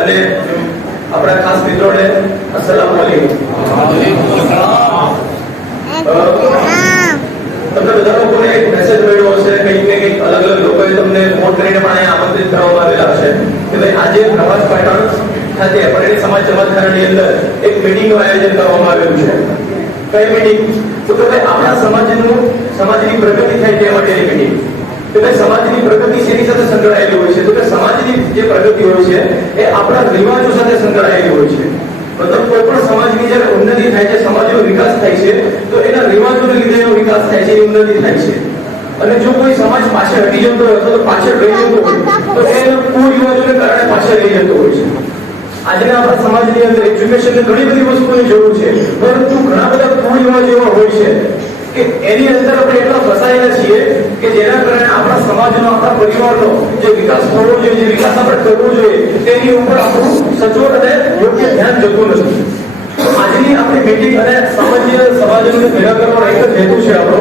અને આપણા ખાસ મિત્રોને અસલામ વાલેકુમ. તમને બધા લોકોને એક મેસેજ મળ્યો હશે, કંઈક ને કંઈક અલગ અલગ લોકોએ તમને ફોન કરીને પણ અહીંયા આમંત્રિત કરવામાં આવેલા છે કે ભાઈ આજે પ્રવાસ પાટણ ખાતે પટેલ સમાજ જમાતખાનાની અંદર એક મીટિંગનું આયોજન કરવામાં આવેલું છે. કઈ મીટિંગ? તો કે ભાઈ આપણા સમાજની પ્રગતિ થાય તે માટેની મીટિંગ. કે ભાઈ સમાજની પ્રગતિ શેની સાથે સંકળાયેલી હોય છે? તો કે સમાજની જે પ્રગતિ હોય છે એ આપણા રિવાજો સાથે સંકળાયેલી હોય છે. મતલબ કોઈ પણ સમાજની જ્યારે ઉન્નતિ થાય છે, સમાજનો વિકાસ થાય છે, તો એના રિવાજોને લીધે એનો વિકાસ થાય છે, ઉન્નતિ થાય છે. અને જો કોઈ સમાજ પાછળ હટી જતો હોય અથવા તો પાછળ રહી જતો હોય તો એના કુરિવાજોને કારણે પાછળ રહી જતો હોય છે. આજના આપણા સમાજની અંદર એજ્યુકેશનને ઘણી બધી વસ્તુની જરૂર છે, પરંતુ ઘણા બધા કુરિવાજો એવા હોય છે કે એની અંદર આપણે એટલા ફસાયેલા છીએ કે જેના કારણે આપણા સમાજનો, આપણા પરિવારનો જે વિકાસ થવો જોઈએ, જે વિકાસ આપણે કરવો જોઈએ, તેની ઉપર આપણું સચોટ અને યોગ્ય ધ્યાન જતું નથી. આજની આપણી મીટિંગ અને સમાજને ભેગા કરવાનો એક જ હેતુ છે આપણો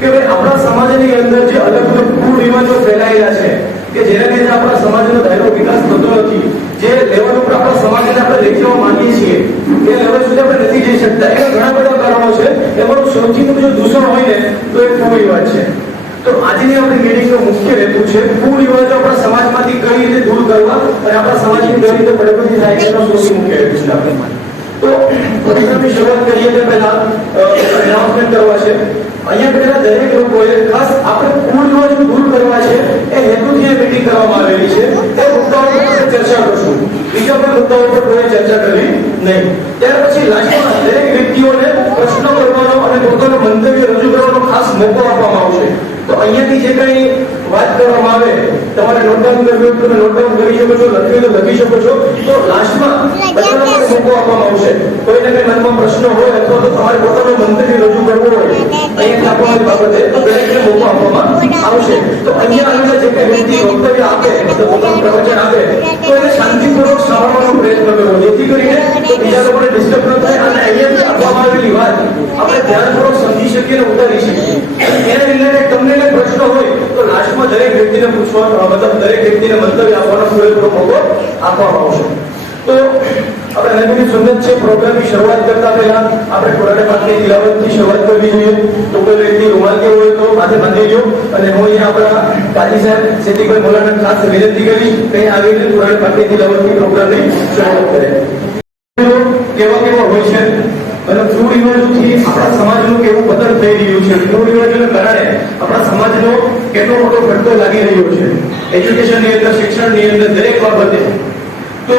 કે ભાઈ આપણા સમાજની અંદર જે અલગ અલગ કુરિવાજો ફેલાયેલા છે કે જેના લીધે આપણા સમાજનો ધાર્યો વિકાસ થતો નથી, જે લેવલ ઉપર આપણા સમાજને આપણે લઈ જવા માંગીએ છીએ એ લેવલ સુધી આપણે નથી જઈ શકતા. એના ઘણા બધા કારણો છે. એમાંનું સૌથી મોટું જો દૂષણ હોય ને તો એ કુરિવાજ છે. તો આજની આપણી મીટિંગનો મુખ્ય હેતુ છે કુરિવાજો આપણા સમાજમાંથી કઈ રીતે દૂર કરવા અને આપણા સમાજની કઈ રીતે પ્રગતિ થાય એનો સૌથી મુખ્ય હેતુ છે આપણે. તો પ્રોગ્રામની શરૂઆત કરીએ તે પહેલા એનાઉન્સમેન્ટ કરવા છે. અહીંયા બેઠેલા દરેક લોકોએ ખાસ આપણે કુરિવાજો દૂર કરવા છે એ હેતુથી આ મીટિંગ કરવામાં આવેલી છે. તે મુદ્દાઓ પર ચર્ચા કરશું, બીજા કોઈ મુદ્દાઓ પર કોઈ ચર્ચા કરવી નહીં. ત્યાર પછી લાસ્ટમાં દરેક વ્યક્તિઓને પ્રશ્નો કરવાનો અને પોતાનું મંતવ્ય રજૂ કરવાનો ખાસ મોકો આપવામાં આવશે. તો અહીંયાથી જે કંઈ વાત કરવામાં આવે તમારે નોટડાઉન કરવું તમે નોટડાઉન કરી શકો છો, લખવી તો લખી શકો છો. તો લાસ્ટમાં બધાને મોકો આપવામાં આવશે. કોઈને કંઈ મનમાં પ્રશ્ન હોય અથવા તો તમારે પોતાનું મંતવ્ય રજૂ કરવું હોય અહીંયા આપવાની બાબતે તો દરેકને મોકો આપવામાં આવશે. તો અહીંયા આવેલા જે કંઈ વ્યક્તિ વક્તવ્ય આપે તો પોતાનું પ્રવચન આપે તો એને શાંતિપૂર્વક સાંભળવાનો પ્રયત્ન કરવો, જેથી કરીને બીજા લોકોને ડિસ્ટર્બ ન થાય અને અહીંયાથી આપવામાં આવેલી વાત આપણે ધ્યાનપૂર્વક સમજી શકીએ અને ઉતારી શકીએ. એના રિલેટેડ તમને કંઈ પ્રશ્ન હોય તો લાસ્ટમાં દરેક વ્યક્તિને પૂછવાનો, મતલબ દરેક વ્યક્તિને મંતવ્ય આપવાનો પૂરેપૂરો મોકો આપવામાં આવશે. તો આપણે નબીની સુન્નત છે પ્રોગ્રામની શરૂઆત કરતા પહેલા આપણે કુરાન પાકની તિલાવતથી શરૂઆત કરવી જોઈએ. તો કોઈ વ્યક્તિ રૂમાલ કે હોય તો માથે બાંધી લો. અને હું અહીંયા આપણા કાજી સાહેબ સિદ્દીકભાઈ મોલાના ખાસ વિનંતી કરીશ કે આવીને કુરાન પાકની તિલાવતની પ્રોગ્રામની શરૂઆત કરે. કેવા હોય છે અને કુરિવાજોથી આપણા સમાજનું કેવું પતન થઈ રહ્યું છે, કુરિવાજોના કારણે આપણા સમાજનો કેટલો મોટો ફટકો લાગી રહ્યો છે એજ્યુકેશનની અંદર, શિક્ષણની અંદર, દરેક બાબતે. તો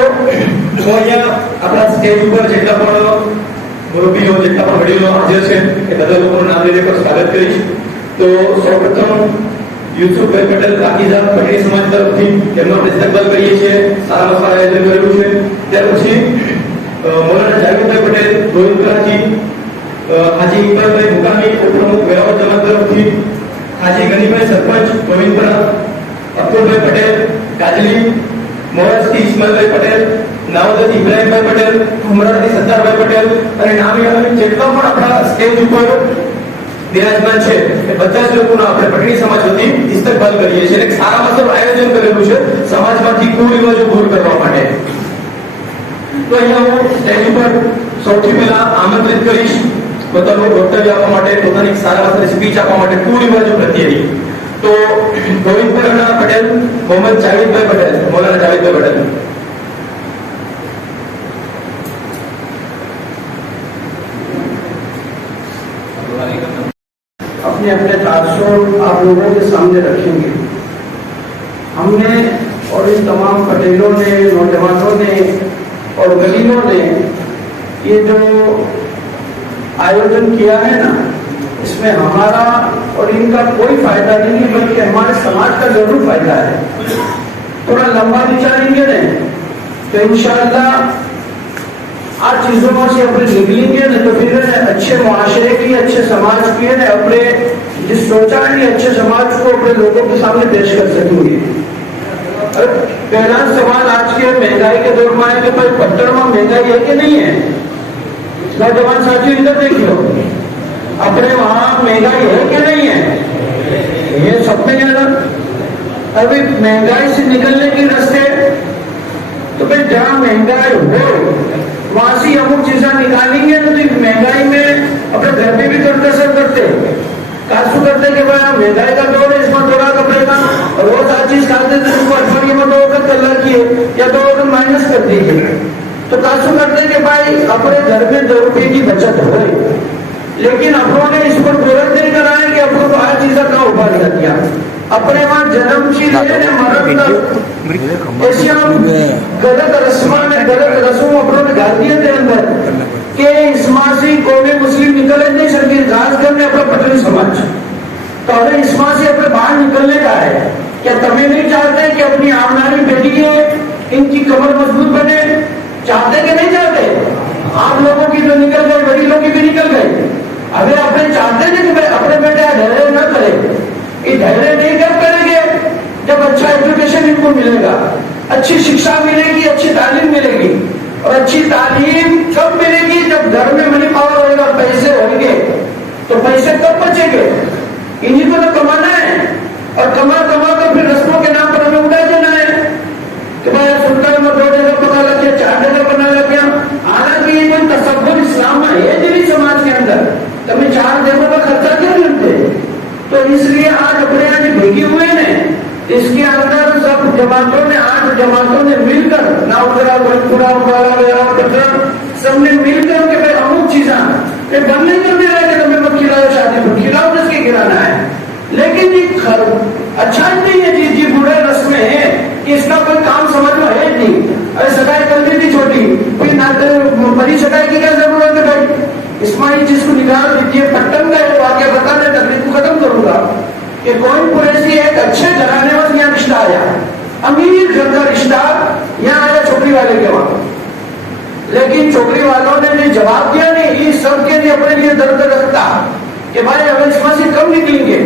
હું અહીંયા આપણા સ્ટેજ ઉપર જેટલા પણ મુરબ્બીઓ, જેટલા પણ વડીલો હાજર છે એ બધા લોકોનું નામ લઈને સ્વાગત કરીશ. તો સૌપ્રથમ યુસુફભાઈ પટેલ પાકીઝા પટેલ સમાજ તરફથી એમનો આપણે ઇસ્તકબાલ કરીએ છીએ. સારા મસાલા આયોજન કરેલું છે. ત્યાર પછી મૌલાના જાવેદભાઈ પટેલ ગોવિંદપુરાજી, હાજી ઇકબાલભાઈ મુકામી ઉપપ્રમુખ વેરાવળ જમાત તરફથી, હાજી ગનીભાઈ સરપંચ ગોવિંદપુરા, અબ્દુલભાઈ પટેલ કાજલી, મોરાસથી ઇસ્માઇલભાઈ પટેલ, નાવદથી ઇબ્રાહીમભાઈ પટેલ, ઉમરાથી સત્તારભાઈ પટેલ અને નામી જેટલા પણ આપણા સ્ટેજ ઉપર બિરાજમાન છે એ બધા જ લોકોનો આપણે પટેલ સમાજ વતી ઇસ્તકબાલ કરીએ છીએ. એક સારા મતલબ આયોજન કરેલું છે સમાજમાંથી કુરિવાજો દૂર કરવા માટે. તો અહીંયા હું સ્ટેજ ઉપર સૌથી પહેલા આમંત્રિત કરીશ પોતાનું વક્તવ્ય આપવા માટે, પોતાની સારા મતલબ સ્પીચ આપવા માટે કુરિવાજો પ્રત્યેની. તો ગોવિંદપુરાના પટેલ મોહમ્મદ જાવેદભાઈ પટેલ, મૌલાના જાવેદભાઈ પટેલ. अपने अपने तासुर आप लोगों के सामने रखेंगे. हमने और इन तमाम पटेलों ने, नौजवानों ने और गरीबों ने ये जो आयोजन किया है ना, इसमें हमारा और इनका कोई फायदा नहीं है, बल्कि हमारे समाज का जरूर फायदा है. थोड़ा लंबा विचारेंगे ना तो इंशाअल्लाह आज चीजों से अपने निकलेंगे ना तो फिर अच्छे मुआशरे की, अच्छे समाज की है अपने जिस सोचा है अच्छे समाज को अपने लोगों के सामने पेश कर सकेंगे. पहला सवाल आज के महंगाई के दौर में है कि भाई पट्टन में महंगाई है कि नहीं है? नौजवान साथियों इधर देखियो, अपने वहां महंगाई है कि नहीं है? ये सब में ज्यादा अभी महंगाई से निकलने के रास्ते तो भाई जहाँ महंगाई हो वहां से अमुक चीजें निकालेंगे तो महंगाई में अपने घर पे भी तो असर करते कासू करते कि भाई महंगाई का दौर है, इसमें थोड़ा कपड़े का रोज हर चीज खाते थे, उसको अठवाडिये में 2 वक्त कलर किए या 2 वक्त माइनस कर दीजिए। तो कासू करते कि भाई अपने घर में 2 रुपये की बचत हो रही, लेकिन अपनों ने इस पर गोरख नहीं कराया कि अपनों को हर चीज का उपाय किया। अपने वहां जन्म से लेने मरण तक ऐसी हम गलत रस्म में गलत रस्म अपनों ने डाल दिए थे अंदर कि इस माह से कोई मुस्लिम निकल नहीं सकती, खासकर में अपना पटरी समाज। तो हमें इस माह से अपने बाहर निकलने का है। क्या तमें नहीं चाहते कि अपनी आने वाली पीढ़ी है इनकी कमर मजबूत बने? चाहते कि नहीं चाहते? आप लोगों की तो निकल गए, बड़ी लोगों की भी निकल गए। अभी अपने चाहते थे कि अपने बेटे धैर्य न करे, ये धैर्य नहीं कब करेंगे जब अच्छा एजुकेशन इनको मिलेगा, अच्छी शिक्षा मिलेगी, अच्छी तालीम मिलेगी। और अच्छी तालीम कब मिलेगी? जब घर में मनी पावर होगा, पैसे होंगे। तो पैसे कब बचेंगे? इन्हीं को तो कमाना है, और कमा कमा कर फिर रस्मों के नाम पर हमें उड़ा देना है कि भाई सुल्तान में 2 जगह पता लग गया, 4 जगह पता लग गया। हालांकि ये कोई तसव्वुर इस्लाम में है नहीं समाज के अंदर, तमें 4 जगहों का खर्चा क्यों करते? तो इसलिए आज अपने आज भेगे हुए ने, इसके अंदर सब जमातों ने 8 जमातों ने मिलकर नाउकरा बनपुरा सबने मिलकर के भाई अमुक चीजा बंद नहीं कर दे रहे कि तुम्हें मत खिलाओ, शादी में खिलाओ जिसके गिराना है। लेकिन ये अच्छा नहीं है जी बुरे रस्में हैं कि इसका कोई काम समझ में है नहीं। अरे सगाई कर दी थी छोटी, फिर ना बड़ी सगाई की क्या जरूरत है भाई? इस्माइल जिसको निकाल दीजिए, पट्टन का एक वाक्य बताने तकलीफ को खत्म करूंगा कि कोई से एक अच्छे घराने में यहाँ रिश्ता आया, अमीर घर का रिश्ता यहाँ आया छोकरी वाले के वहां। लेकिन छोकरी वालों ने भी जवाब दिया नहीं, ये सबके लिए अपने लिए दर्द रखता कि भाई हम इसमें से कब निकलेंगे।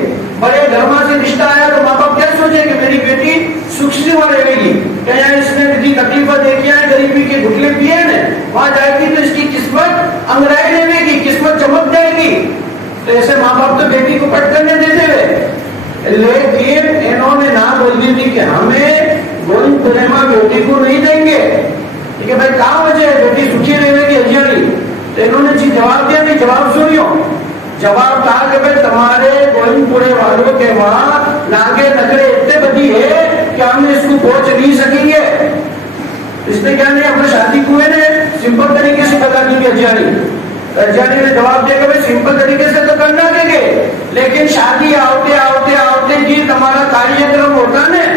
बड़े घर से रिश्ता आया तो माँ बाप क्या सोचे कि मेरी बेटी सुख से वहां रहेगी, क्या यहाँ इसने इतनी तकलीफें देखी है, गरीबी के घुटले पिए ने, वहां जाएगी तो इसकी किस्मत अंगराई लेगी, किस्मत चमक जाएगी। तो ऐसे माँ बाप तो बेटी को पट करने देते हुए, लेकिन इन्होंने ना बोल दी थी कि हमें गोविंद प्रेमा बेटी को नहीं देंगे। ठीक है भाई, कहाँ वजह है बेटी सुखी रहेगी हजियारी? तो इन्होंने जी जवाब दिया, नहीं जवाब सुनियो। जवाब कहा कि भाई तुम्हारे गोविंदपुरे वालों के वहां नागे नखरे इतने बड़ी है कि हम इसको पहुंच नहीं सकेंगे। इसने क्या नहीं अपने शादी कुएं ने सिंपल तरीके से बता दी हजियारी। हजियारी ने जवाब दिया कि भाई सिंपल तरीके से तो करना देंगे, लेकिन शादी आओते आओते आओते जी तुम्हारा कार्यक्रम होता है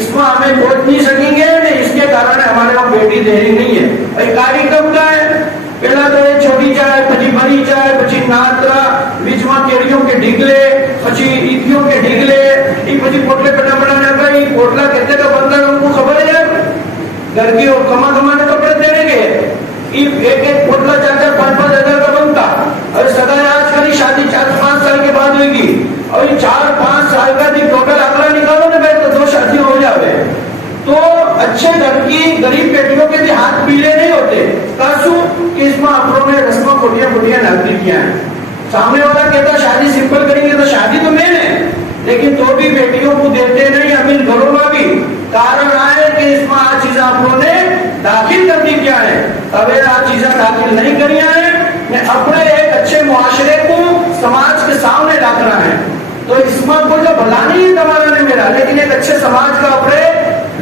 इसमें हमें पहुंच नहीं सकेंगे, इसके कारण हमारे वहां बेटी देरी नहीं है। भाई कार्यक्रम क्या है? पहला तो ये छोटी चाय, पची बड़ी चाय, पची नात्रा, बीच में केड़ियों के ढिगले, पची ईटियों के ढिगले, पची पोटले पटा बनाने का, पोटला कहते तो बंदा उनको खबर है यार, घर की कमा कमाने कपड़े देंगे। एक एक पोटला 4-5 हजार का बनता। और सगाई आज करी, शादी 4-5 साल के बाद होगी, और 4-5 साल का भी टोटल आंकड़ा निकालो ना भाई, तो 2 शादी हो जाए। तो अच्छे घर की गरीब बेटियों के भी हाथ पीले नहीं होते। कासू कि इसमें अपनों ने रस्म खोटिया नकली किया है। सामने वाला कहता शादी सिंपल करेंगे तो शादी तो मेन है, लेकिन तो भी बेटियों को देते नहीं अमीर घरों में भी। कारण आए कि इसमें आ चीजें अपनों ने दाखिल कर दी क्या है, अबे आ चीजें दाखिल नहीं करी है, मैं अपने एक अच्छे मुआशरे को समाज के सामने रखना है। तो इसमें कोई तो भला नहीं है तुम्हारा नहीं मेरा, लेकिन एक अच्छे समाज का अपने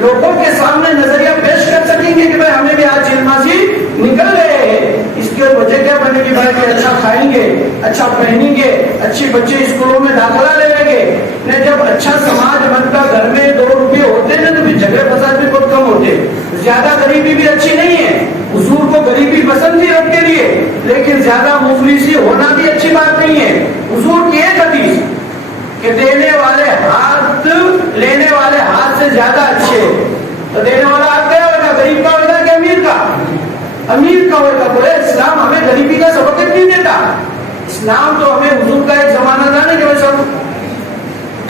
लोगों के सामने नजरिया पेश कर सकेंगे कि भाई हमें भी आज इल्मासी निकल गए हैं। इसकी वजह क्या बनेगी भाई कि अच्छा खाएंगे, अच्छा पहनेंगे, अच्छे बच्चे स्कूलों में दाखिला ले लेंगे। ने जब अच्छा समाज बनता, घर में 2 रुपये होते ना तो फिर झगड़े फसाद भी बहुत कम होते। ज्यादा गरीबी भी अच्छी नहीं है, हुजूर को गरीबी पसंद थी रब के लिए, लेकिन ज्यादा मुफलिसी होना भी अच्छी बात नहीं है। हुजूर की एक हदीस कि देने वाले हाथ लेने वाले हाथ से ज्यादा अच्छे। तो देने वाला हाथ क्या होगा? गरीब का होगा कि अमीर का? अमीर का होगा। बोले इस्लाम हमें गरीबी का सबक नहीं देता। इस्लाम तो हमें हुजूर का एक जमाना था ना कि भाई सब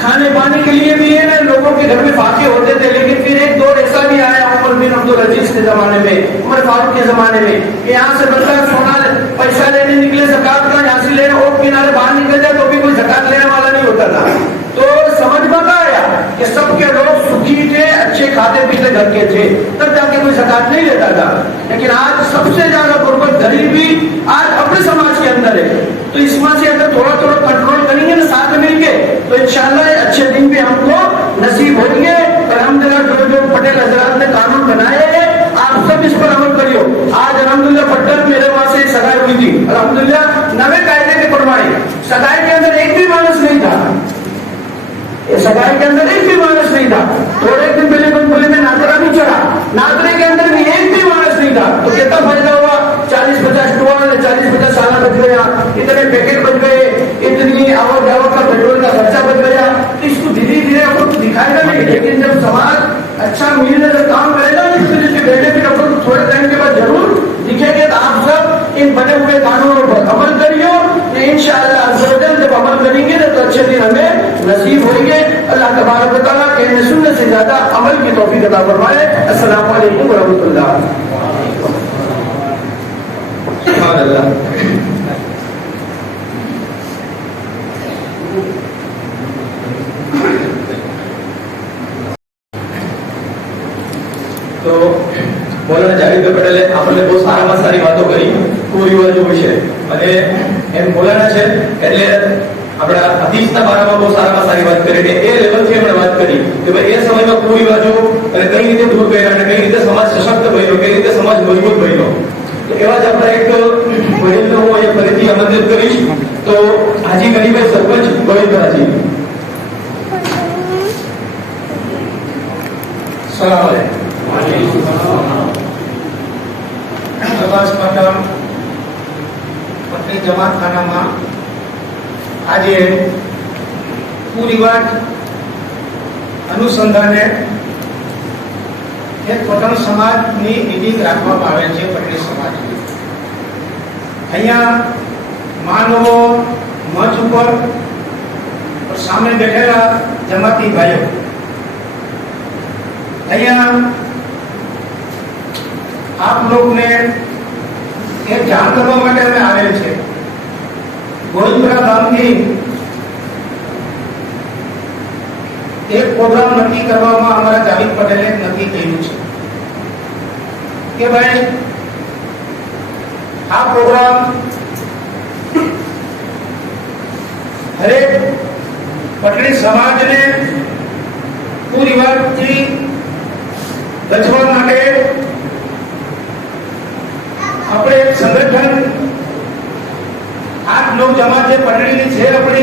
खाने पाने के लिए भी है ना, लोगों के घर में फाके होते थे, लेकिन फिर एक दौर ऐसा भी आया उमर बिन अब्दुल अजीज के जमाने में, उमर फारूक के जमाने में, कि यहाँ से बंदा सोना पैसा लेने निकले ज़कात का, यहाँ से लेने और किनारे बाहर निकल जाए तो भी कोई ज़कात लेने वाला नहीं होता था। तो समझ में आया कि सबके लोग सुखी थे, अच्छे खाते पीते घर के थे, तब जाके कोई ज़कात नहीं देता था। लेकिन आज सबसे ज्यादा गुर्बत गरीबी आज अपने समाज के अंदर है। तो इसमें से अगर थोड़ा थोड़ा कंट्रोल करेंगे ना साथ मिलके, तो इंशाल्लाह अच्छे दिन भी हमको नसीब होंगे। अल्हम्दुलिल्लाह जो पटेल हजरात ने कानून बनाए हैं, आप सब इस पर अमल करियो। आज अल्हम्दुलिल्लाह पट्टन मेरे वहां से सगाई हुई थी, अल्हम्दुलिल्लाह नवे कायदे के प्रमाणे सगाई के अंदर एक भी मानस नहीं था, सगाई के अंदर एक भी मानस नहीं था। थोड़े दिन पहले कोई बोले में नादरा भी चढ़ा, नादरे के अंदर भी एक भी मानस नहीं था। तो कितना फायदा हुआ, 40-50 टुआ 40-50 साल बच गया, इतने पैकेट बच गए, इतनी आवक जावक का पेट्रोल का खर्चा बच गया। तो इसको धीरे धीरे आपको दिखाएगा नहीं, लेकिन जब समाज अच्छा मिलने का काम करेगा इसके बेनिफिट आपको थोड़े टाइम के बाद जरूर दिखेंगे। तो आप सब इन बने हुए कानूनों पर अमल करियो, इंशाअल्लाह जब अमल करेंगे तो अच्छे दिन हमें नसीब होंगे। अल्लाह तबारक व तआला कहने सुनने से ज्यादा अमल की तौफीक अता फरमाए। अस्सलाम वालेकुम व रहमतुल्लाह। सुभान अल्लाह। तो મૌલાના જાવેદભાઈ પટેલે આપણને બહુ સારામાં સારી વાતો કરી કુરિવાજો વિશે, અને એમ મૌલાના છે એટલે આપણા હદીસના બારામાં બહુ સારામાં સારી વાત કરી કે એ લેવલથી એમણે વાત કરી કે ભાઈ એ સમયમાં કુરિવાજો અને કઈ રીતે દૂર કર્યા અને કઈ રીતે સમાજ સશક્ત બન્યો, કઈ રીતે સમાજ મજબૂત બન્યો। તો એવા જ આપણા એક વડીલને હું અહીંયા ફરીથી આમંત્રિત કરીશ। તો હાજી ગરીભાઈ સરપંચ ગોવિંદભાઈ। સલામ અલૈકુમ। પ્રભાસ પટેલ જમાત ખાનામાં આજે કુરિવાજ અનુસંધાને એક પટેલ સમાજની મિટિંગ રાખવામાં આવેલ છે। પટેલ સમાજની અહીંયા માનવો મંચ ઉપર સામે બેઠેલા જમાતી ભાઈઓ અહીંયા आप लोग ने एक जान करवा माटे में आवेल छे। गोविंदपुरा गाम की एक प्रोग्राम नक्की करवामां हमारा जावेद पटेले नक्की कर्युं छे के भाई आ प्रोग्राम हरेक पटली समाज ने कुरिवाज थी बचवा माटे अपने संगठन 8 लोग जमा है पटड़ी है अपनी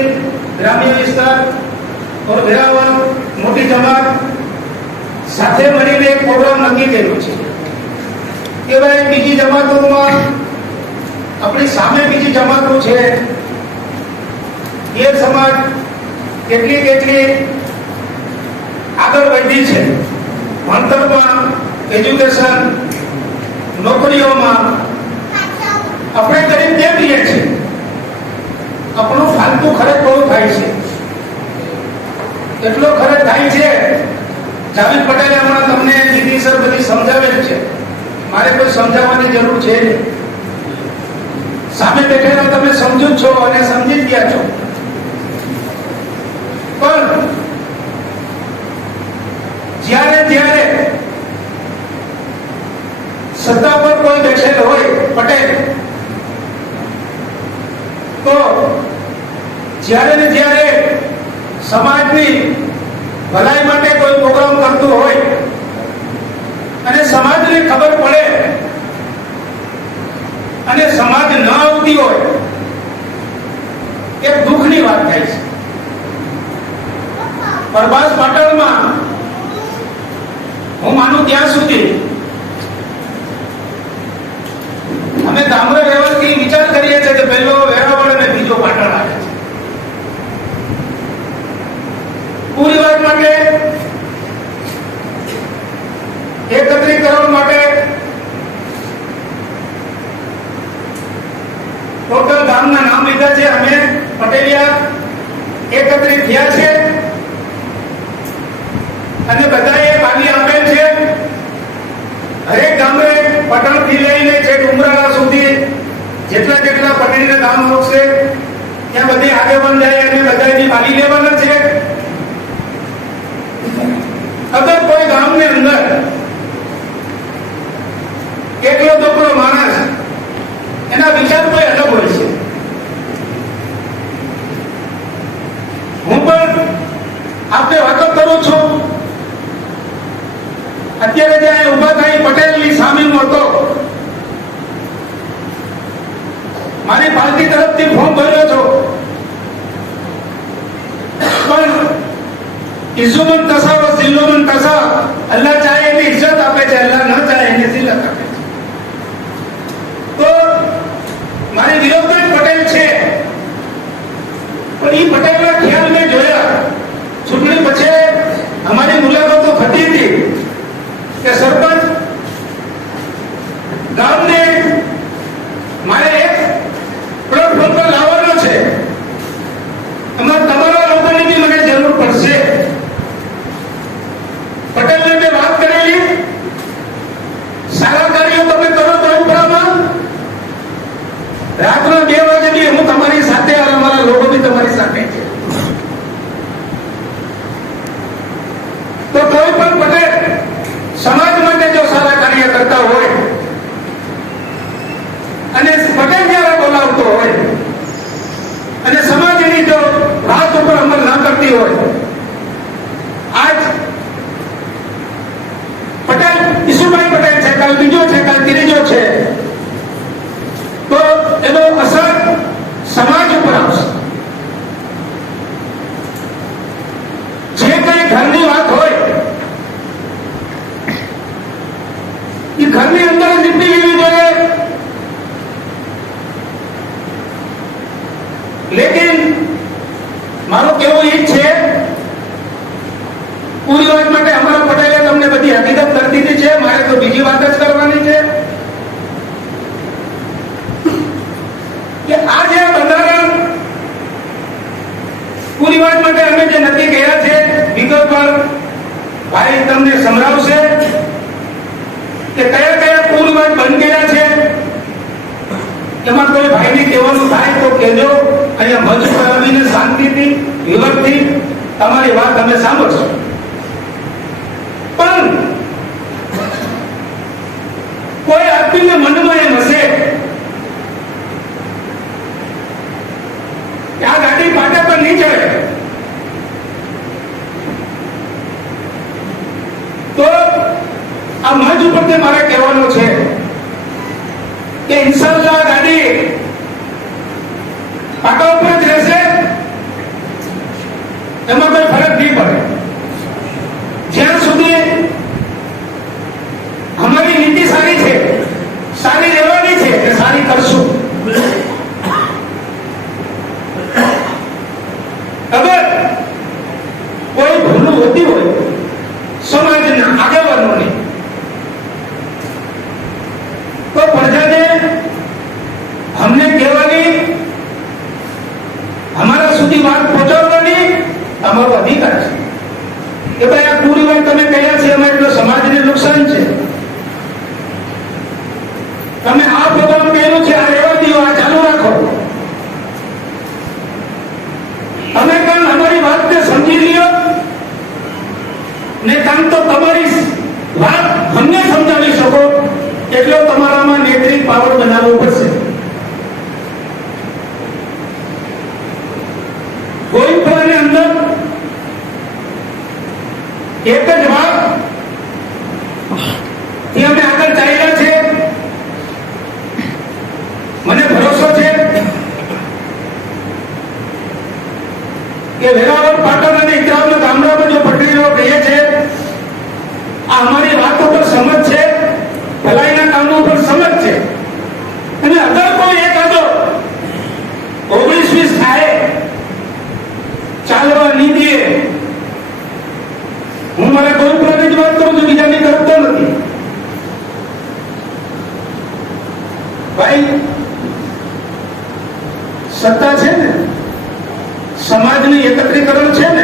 ग्रामीण विस्तार और वेरावल मोटी जमात साथे मळीने एक प्रोग्राम नक्की कर्यो छे के भाई बीजी जमातों अपनी सामे बीजी जमातो छे ये समाज કેટલી કેટલી આગળ વધી છે ભણતરમાં, એજ્યુકેશન, નોકરીઓમાં આપણે ગરીબ કેમ રહીએ છીએ? આપણો ફાલતુ ખર્ચ બહુ થાય છે, એટલો ખર્ચ થાય છે। જાવેદ પટેલે હમણાં તમને નીતિસર બધી સમજાવેલ છે, મારે કોઈ સમજાવવાની જરૂર છે નહીં। સામે બેઠેલા તમે સમજો છો અને સમજી ગયા છો, પણ જ્યારે જ્યારે સત્તા પર કોઈ બેઠેલો હોય પટેલ, તો જ્યારે ને જ્યારે સમાજની ભલાઈ માટે કોઈ પ્રોગ્રામ કરતું હોય અને સમાજને ખબર પડે અને સમાજ ન આવતી હોય, એક દુઃખની વાત થાય છે। પ્રભાસ પાટણમાં હું માનું ત્યાં સુધી અમે ગામડા લેવલથી વિચાર કરીએ છીએ કે પહેલો વેરાવળ અને બીજો પાટણ આવે છે। પૂરી વાત માટે એકત્રીકરણ માટે ટોટલ ગામના નામ લીધા છે, અમે પટેલિયા એકત્રિત થયા છે અને બધાએ ભાગી આપેલ છે। હરેક ગામે પટણથી લઈને છેક ઉમરાળા સુધી જેટલા જેટલા પટેલીના ગામ આવશે ત્યાં બધી આગેવાન જાય અને બધાની ભાગી લેવાના છે। અગર કોઈ ગામની અંદર એકલો દોકલો માણસ, એના વિચાર કોઈ અલગ હોય છે. હું પણ આપણે વાતો કરું છું. અત્યારે જ્યાં ઉભા થઈ પટેલની સામેનો હતો, મારી પાર્ટી તરફથી ફોર્મ ભર્યો છો, પણ ઇઝુમન તસા વ જિલ્લુમન તસા, અલ્લાહ ચાહે એની ઇજ્જત આપે છે, અલ્લાહ ન ચાહે એની જિલ્લત આપે છે. તો મારી વિરોધભાઈ પટેલ છે, પણ એ પટેલના ખ્યાલ મેં જોયા. ચૂંટણી પછી અમારી મુલાકાતો થતી હતી કે સરપંચ ગામને મારે એક પ્લેટફોર્મ પર લાવવાનો છે, એમાં તમારા લોકોની બી મને જરૂર પડશે. પટેલને મેં વાત કરેલી, સારા કાર્યો તમે કરો તો ઉપરામાં રાતના 2 વાગે બી હું તમારી સાથે, અને અમારા લોકો બી તમારી સાથે છે. તો કોઈ પણ પટેલ સમાજ માટે જો સારા કાર્ય કરતા હોય અને પટેલ જયારે બોલાવતો હોય અને સમાજ એની જો વાત ઉપર અમલ ના કરતી હોય, આજ પટેલ ઈસુભાઈ પટેલ છે, કાલ બીજો છે, કાલ ત્રીજો છે, તો એનો અસર સમાજ ઉપર આવશે. જે કઈ ઘરની વાત હોય એ ઘરની અંદર જ નીકળી લેવી જોઈએ. લેકિન મારું કેવું એ જ છે, પૂરી વાત માટે અમારા પટેલે તમને બધી હકીકત કરી દીધી છે, મારે તો બીજી વાત જ કરવાની છે કે આ જે બંધારણ પૂરી વાત માટે અમે જે નક્કી કર્યા છે, વિગતવાર ભાઈ તમને સમજાવશે કે કયા કયા પૂરી વાત બંધ કર્યા છે. એમાં કોઈ ભાઈને કહેવાનું થાય તો કહેજો. અહીંયા મંચ પર આવીને શાંતિથી વિવરથી તમારી વાત અમે સાંભળશો. પણ કોઈ આદમીને મનમાં એમ હશે કે આ ગાડી પાટા પર નહીં ચડે, તો આ મંચ ઉપરથી મારે કહેવાનું છે કે ઇન્શાઅલ્લાહ ગાડી પાટા ઉપર જ રહેશે, એમાં કોઈ ફરક નહીં પડે. જ્યાં સુધી અમારી નીતિ સારી છે, સારી રહેવાની છે, કે સારી કરશું. અગર કોઈ ભૂલ હોતી હોય સમાજના આગેવાનોની, તો પ્રજાને અમને કહેવાની, અમારા સુધી વાત પહોંચાડવાની અમારો અધિકાર છે કે ભાઈ આ પૂરી વાત તમે કહ્યા છે, એમાં એટલો સમાજને નુકસાન છે, તમે આ પ્રોગ્રામ કર્યો છે, આ રહેવા દો, આ ચાલુ રાખો. તમે કામ અમારી વાતને સમજી લ્યો ને કામ તો તમારી વાત અમને સમજાવી શકો એટલો તમારામાં નેત્રી પાવર બનાવવો પડશે. ગોવિંદપુરાની અંદર એક જ વાત થી અમે આગળ ચાલ્યા છે. મને ભરોસો છે કે વેરાવળ, પાટણ અને ઇન્દ્રાવતી ગામડામાં જો પટરીઓ કહીએ છે, આ અમારી વાતો પર સમજ છે, ભલાઈના કામો પર સમજ છે. અને અગર કોઈ એકાદો 19-20 થાય ચાલવા નહીં દે, હું મારા ગોવિંદપુરાની જ વાત કરું છું, બીજાની કરતો નથી. ભાઈ સત્તા છે ને, સમાજની એકત્રીકરણ છે ને,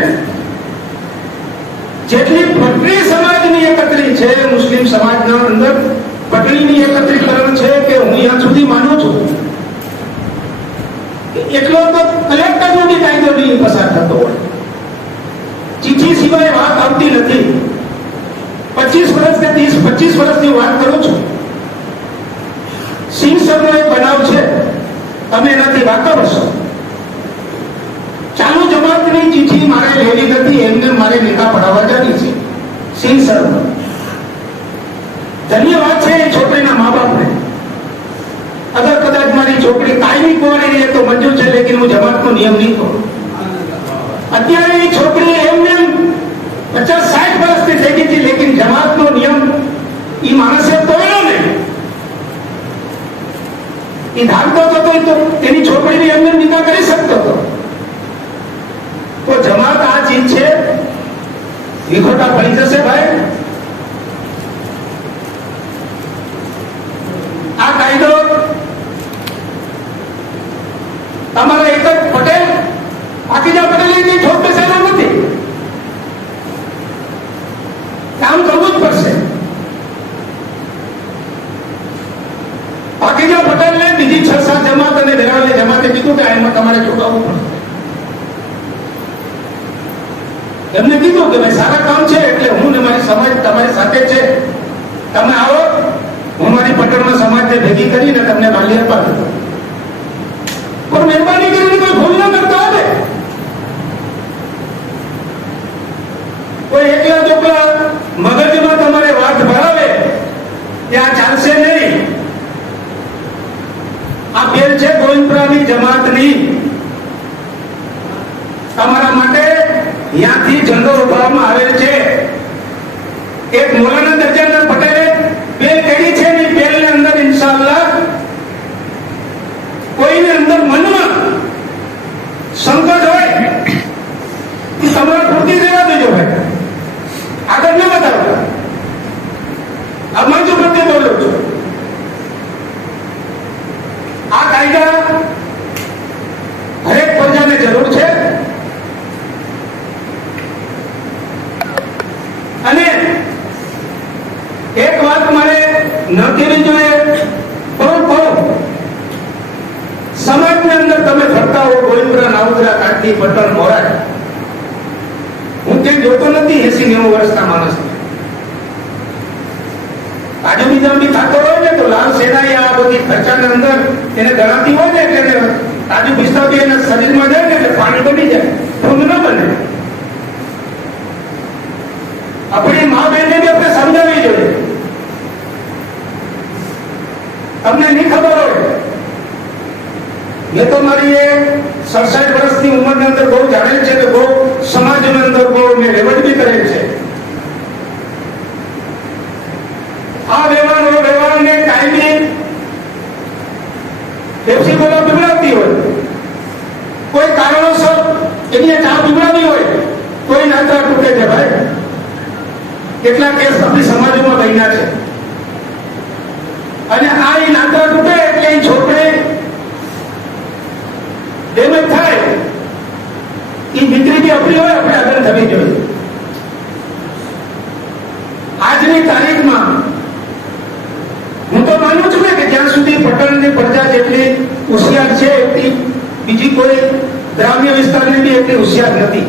જેટલી પટરી સમાજની એકત્રી છે, મુસ્લિમ સમાજના અંદર પટરીની એકત્રીકરણ છે, કે હું ત્યાં સુધી માનું છું એટલો તો કલેક્ટરનો બી કાયદો નહીં પસાર થતો હોય, ચિઠ્ઠી સિવાય વાત આવતી નથી. 25 વર્ષ કે 25 વર્ષની વાત કરું છું. સિંહસરનો એક બનાવ છે, તમે એનાથી વાકેફ હશો. ચાલુ જમાતની ચિઠ્ઠી મારે લેવી નથી, એમને મારે નિકાહ પડાવવા જવાની છે સિંહસરમાં. ધન્યવાદ છે એ છોકરીના મા બાપને. અગર કદાચ મારી છોકરી કાયમી કુંવારી રહે તો મંજૂર છે, લેકિન હું જમાતનો નિયમ નહીં કરું. અત્યારે એ છોકરી એમને 50-60 વર્ષની થઈ ગઈ છે, લેકિન જમાતનો નિયમ એ માણસે તોડ્યો ને. એ ધારતો હતો તો તેની છોકરીને એમને નિકાહ કરી શકતો હતો. તો જમાત આ ચીજ છે, વિખોટા પડી જશે ભાઈ. આ કાયદો તમારા એક જ પટેલ, પાકીજા પટેલ કઈ ઠોક બેસેલો નથી. કામ કરવું જ પડશે. પાકીજા પટેલને બીજી 6-7 જમાત અને વેરાવળની જમાતે કીધું કે આમાં તમારે ચૂકવવું પડશે. એમને કીધું કે ભાઈ સારા કામ છે એટલે હું ને મારી સમાજ તમારી સાથે છે, તમે આવો, હું મારી પટેલના સમાજને ભેગી કરીને તમને માલ્ય અપાવી દઉં. પણ મહેરબાની કરીને કોઈ ભૂલ ન કરતા આવે. કોઈ એકલા ચોકલા મગજમાં તમારે વાત ભરાવે ત્યાં ચાલશે નહીં. આ બેલ છે ગોવિંદપુરાની જમાતની. તમારા માટે ત્યાંથી ઝંડો ઉભારવામાં આવેલ છે. એક મોલાના દરજાના પટેલે બેલ કરી છે ને, બેલની અંદર ઇન્શાઅલ્લાહ કોઈને અંદર મનમાં સંકટ હોય તમારે પૂરતી રહેવા દેજો ભાઈ, આગળ ન બતાવો. આ મંચ ઉપરથી બોલું છું. આ કાયદા હરેક પ્રજાને જરૂર છે. અને એક વાત મારે ન કહેવી જોઈએ, પણ સમાજની અંદર તમે ફરતા હો, ગોવિંદપુરા, નાઉદરા, કાઠી, પટણ, મોરાડ, હું ક્યાંય જોતો નથી 80-90 વર્ષના માણસ. આજુ બીજા બી થતો હોય ને તો લાલ સેનાએ આ બધી ખર્ચાની અંદર એને ગણાતી હોય ને એટલે તાજુ પિસ્તાથી એના શરીરમાં જાય ને એટલે પાણી બની જાય, ઊંઘ ન બને. આપણી મા બહેનને બી આપણે સમજાવવી જોઈએ. તમને નહીં ખબર હોય, મેં તો મારી 67 વર્ષની ઉંમરની અંદર બહુ જાણેલ છે કે બહુ સમાજની અંદર બહુ મેં રેવટ બી કરેલ છે. આ વ્યવહારને કાયમી પેપ્સી કોલા પીવડાવતી હોય, કોઈ કારણોસર એની ચા પીવડાવી હોય, કોઈ નાતા તૂટે છે ભાઈ. કેટલા કેસ આપણી સમાજમાં બન્યા છે. અને આ એ નાતા તૂટે એટલે એ છોકરી ડેમેજ થાય. એ દીકરી બી આપણી હોય, આપણે આગળ થવી જોઈએ. આજની તારીખમાં હું તો માનું છું ને કે જ્યાં સુધી પટણની પ્રજા જેટલી હોશિયાર છે એટલી બીજી કોઈ ગ્રામ્ય વિસ્તારની બી એટલી હોશિયાર નથી.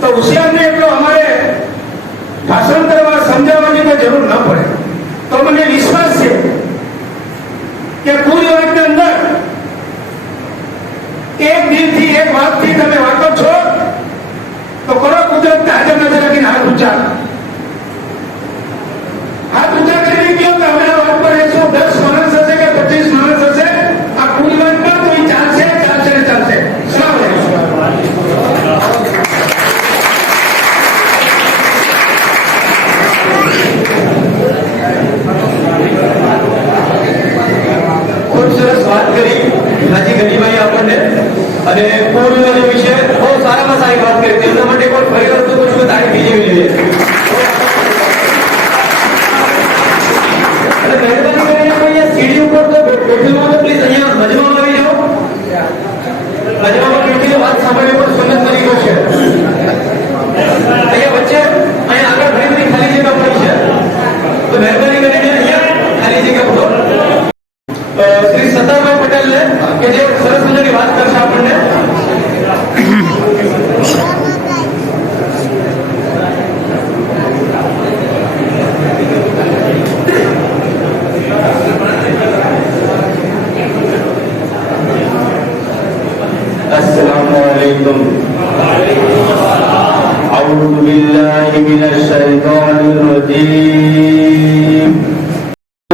તો હોશિયારને એટલો અમારે ભાષણ કરવા, સમજાવવાની કોઈ જરૂર ન પડે. તો મને વિશ્વાસ છે કે પૂરી વાતની અંદર એક દિલથી, એક વાતથી તમે વાકેફ છો તો કરો કુદરતને હાજર નજર રાખીને હાથ ઊંચા કરીને કહો કે અમે આ વાત પર 110 માણસ હશે કે 25 માણસ હશે, આ પૂરી વાત પર તો એ ચાલશે ને ચાલશે. ખૂબ સરસ વાત કરી હાજી ગનીભાઈ આપણને, અને પૂર્ણ વિશે બહુ સારામાં સારી વાત કરી. તેમના માટે પણ ફરી વસ્તુ પૂછવું, તારીખ બીજી જોઈએ. અને મહેરબાની કરીને અહીંયા સીડી ઉપર તો બેઠેલું પ્લીઝ અહીંયા મજમામાં આવી જાઓ. મજમામાં બેઠી વાત સાંભળવી પણ સુન્નત તરીકો છે. અહીંયા વચ્ચે અહીંયા આગળ ઘણી બધી ખાલી જગ્યા પડી છે, તો મહેરબાની કરીને અહીંયા ખાલી જગ્યા પૂરો. શ્રી સત્તાભાઈ પટેલને કે જે સરસ મજાની વાત કરશે આપણને.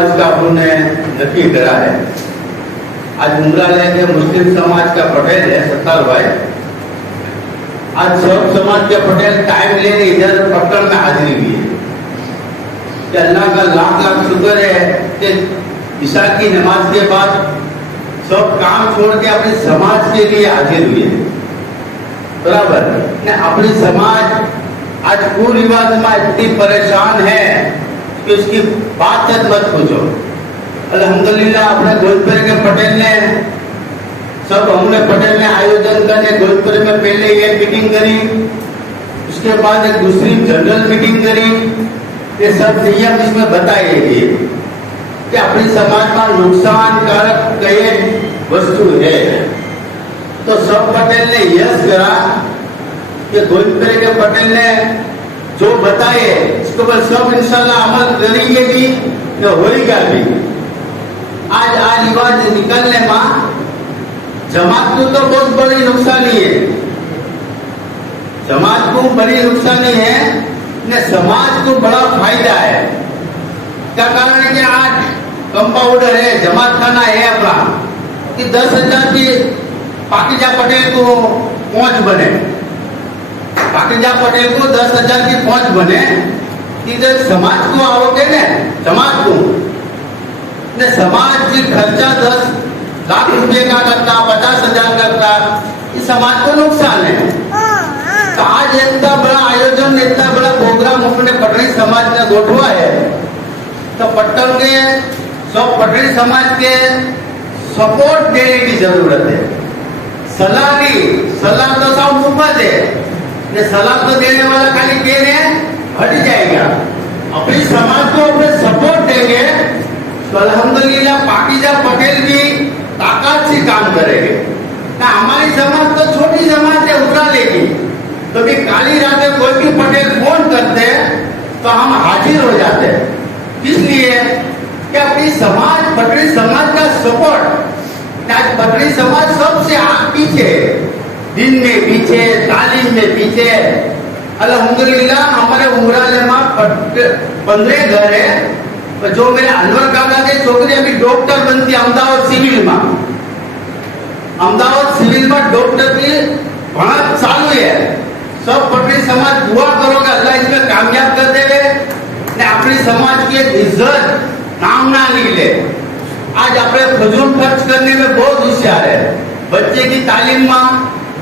रिवाज का हमने नक्की करा है। आज उमराले के मुस्लिम समाज का पटेल है सत्तार भाई, आज सब समाज के पटेल टाइम ले इधर पट्टन में हाजिरी की है। कि अल्लाह का लाख लाख शुक्र है कि ईशा की नमाज के बाद सब काम छोड़ के अपने समाज के लिए हाजिर हुए, बराबर ने अपनी समाज आज कुरिवाज में इतनी परेशान है कि उसकी बात मत पूछो। अल्हम्दुलिल्लाह अपने गोलपुर के पटेल ने सब हमने पटेल ने आयोजन करने गोलपुर में पहले ये मीटिंग करी, उसके बाद एक दूसरी जनरल मीटिंग करी। ये सब नियम इसमें बताए गए कि अपनी समाज में नुकसानकारक कई वस्तु है। तो सब पटेल ने यस करा कि गोलपुर के पटेल ने जो बताए इसको बस सब इंशाल्लाह अमल करेंगे भी तो होगा भी। आज आ रिवाज निकलने में जमात को तो बहुत बड़ी नुकसानी है, जमात को बड़ी नुकसानी है ने समाज को बड़ा फायदा है। क्या कारण है कि आज कंपाउंडर है, जमात खाना है अपना कि 10,000 की पाकिजा पटेल को पहुंच बने, पाकिजा पटेल को 10,000 की पहुंच बने। इधर समाज को आओगे ने जमात को ने समाज जी खर्चा 10 लाख रुपए का करता, 50,000 करता, इस समाज को नुकसान है। तो आज इतना बड़ा आयोजन, इतना बड़ा प्रोग्राम अपने पटरी समाज ने गोठवा है, तो पट्टन के सब पटरी समाज के सपोर्ट देने की जरूरत है। सलाह तो सब मुफ्त है, ये सलाह तो देने वाला खाली देने हट जाएगा। अपनी समाज को अपने सपोर्ट देंगे तो अल्हम्दुलिल्लाह पाकिजा पटेल भी ताकत से काम करेंगे। ना हमारी समाज तो छोटी समाज है, उठा लेगी तो भी काली रात में कोई भी पटेल फोन करते तो हम हाजिर हो जाते। इसलिए कि अपनी समाज पटरी समाज का सपोर्ट, आज पटरी समाज सबसे आगे पीछे, दिन में पीछे, तालीम में पीछे। अल्हम्दुलिल्लाह हमारे उमराले में 15 घर है, तो जो मेरे अनवर काका के छोकरी अभी डॉक्टर बनती अहमदाबाद सिविल में डॉक्टर की भणत चालू है। सब पटरी समाज दुआ करोगे अल्लाह इसमें कामयाब कर देवे ने अपनी समाज की एक इज्जत नाम ना निकले। आज अपने फजूल खर्च करने में बहुत होशियार है। बच्चे की तालीम में,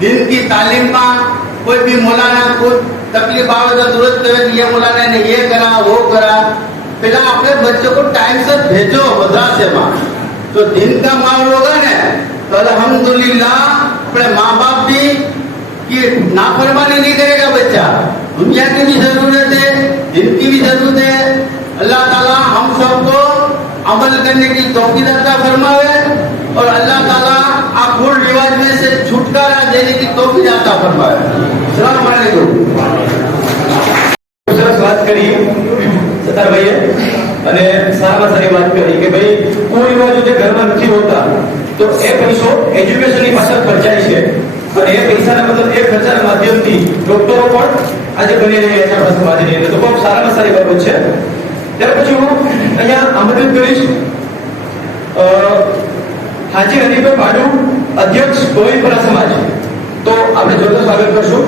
दिन की तालीम में कोई भी मौलाना कोई तकलीफ आवे तो तुरंत ये मौलाना ने ये करा वो करा। पहला अपने बच्चों को टाइम से भेजो मदरसे में, तो दिन का माहौल होगा ना तो अल्हम्दुलिल्लाह अपने माँ बाप भी कि नाफरमानी नहीं करेगा बच्चा। दुनिया की भी जरूरत है, दिन की भी जरूरत है। अल्लाह ताला हम सबको अमल करने की तौफीक अता फरमावे और अल्लाह ताला आप भूल रिवाज में से छुटकारा देने की तौफीक अता फरमावे। अस्सलाम वालेकुम। सरस बात करी सत्तार भाई અને સારામાં સારી વાત કરી કે ભાઈ કુરિવાજો જે ઘરમાં નથી હોતા તો એ પૈસો એજ્યુકેશનની પાછળ ખર્ચાય છે અને એ પૈસાના મતલબ એ ખર્ચાના માધ્યમથી ડોક્ટરો પણ આજે બની રહ્યા છે આપણા સમાજની અંદર, તો ખૂબ સારામાં સારી બાબત છે। ત્યાર પછી હું અહીંયા આમંત્રિત કરીશ હાજી હરીભાઈ બાડુ, અધ્યક્ષ ગોવિંદપરા સમાજ, તો આપણે જોરદાર સ્વાગત કરશું